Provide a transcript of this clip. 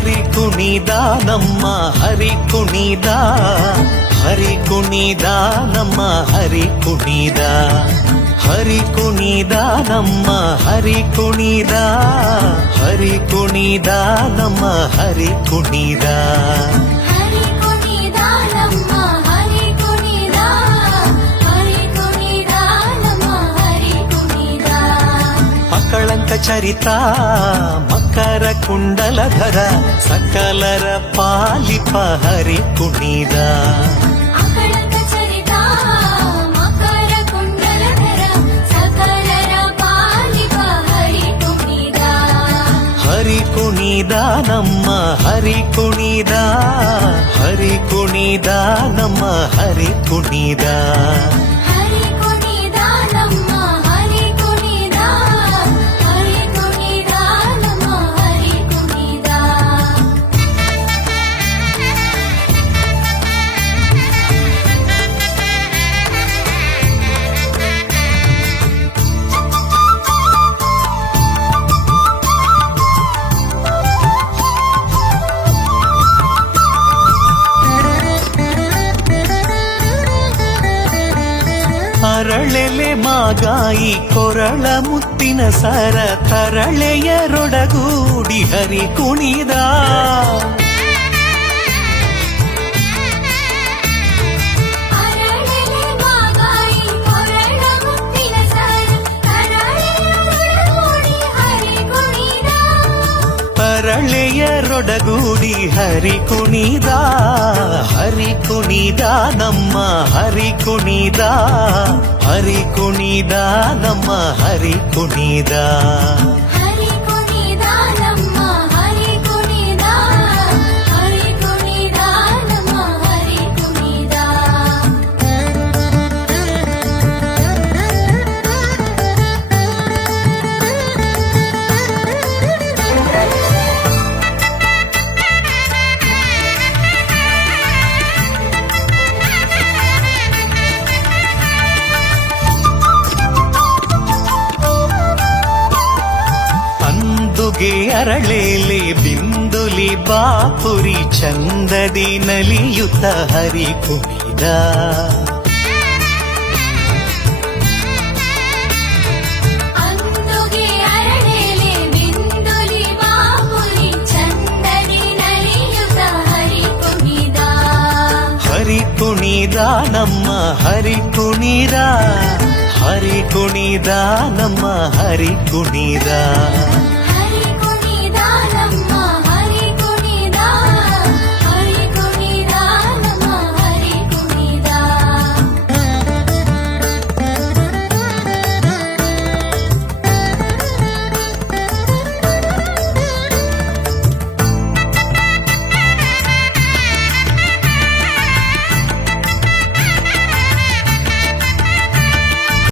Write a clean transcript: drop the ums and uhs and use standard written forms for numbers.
ಹರಿ ಕುಣಿದ ನಮ್ಮ ಹರಿ ಕುಣಿದ ಹರಿ ಕುಣಿದ ನಮ್ಮ ಹರಿ ಕುಣಿದ ಹರಿ ಕುಣಿದ ನಮ್ಮ ಹರಿ ಕುಣಿದ ಹರಿ ಕುಣಿದ ನಮ್ಮ ಹರಿ ಕುಣಿದ ಹರಿ ಕುಣಿದ ನಮ್ಮ ಹರಿ ಕುಣಿದ ಹರಿ ಕುಣಿದ ನಮ್ಮ ಹರಿ ಕುಣಿದ ಅಕಳಂಕ ಚರಿತ ಮಕರ ಕುಂಡಲಧರ ಸಕಲರ ಪಾಲಿಪ ಹರಿ ಕುಣಿದ ಅಕಳಂಕ ಚರಿತ ಮಕರ ಕುಂಡಲಧರ ಸಕಲರ ಪಾಲಿಪ ಹರಿ ಕುಣಿದ ಹರಿ ಕುಣಿದ ನಮ್ಮ ಹರಿ ಕುಣಿದ ಹರಿ ಕುಣಿದ ನಮ್ಮ ಹರಿ ಕುಣಿದ ಹರಿ ಕುಣಿದ ನಮ್ಮ ಹರಿ ಕುಣಿದ ಹರಿ ಕುಣಿದ ನಮ್ಮ ಹರಿ ಕುಣಿದ ಅರಳೆಲೆ ಮಾಗಾಯಿ ಕೊರಳ ಮುತ್ತಿನ ಸರ ತರಳೆಯರೊಡಗೂಡಿ ಹರಿ ಕುಣಿದ ಅರಳೆಲೆ ಮಾಗಾಯಿ ಕೊರಳ ಮುತ್ತಿನ ಸರ ತರಳೆಯರೊಡಗೂಡಿ ಹರಿ ಕುಣಿದ ತರಳೆಯರೊಡಗೂಡಿ ಹರಿ ಕುಣಿದ ಹರಿ ಕುಣಿದ ನಮ್ಮ ಹರಿ ಕುಣಿದ ಹರಿ ಕುಣಿದ ನಮ್ಮ ಹರಿ ಕುಣಿದ ಹರಿ ಕುಣಿದ ನಮ್ಮ ಹರಿ ಕುಣಿದ ಹರಿ ಕುಣಿದ ನಮ್ಮ ಹರಿ ಕುಣಿದ ಅಂದುಗೆ ಅರಳೇಲೆ ಬಿಂದುಲಿ ಬಾಪುರಿ ಚಂದದಿ ನಲಿಯುತ್ತ ಹರಿ ಕುಣಿದ ಅಂದುಗೆ ಅರಳೆಲೆ ಬಿಂದುಲಿ ಬಾಪುರಿ ಚಂದದಿ ನಲಿಯುತ್ತ ಹರಿ ಕುಣಿದ ಹರಿ ಕುಣಿದ ನಮ್ಮ ಹರಿ ಕುಣಿದ ಹರಿ ಕುಣಿದ ನಮ್ಮ ಹರಿ ಕುಣಿದ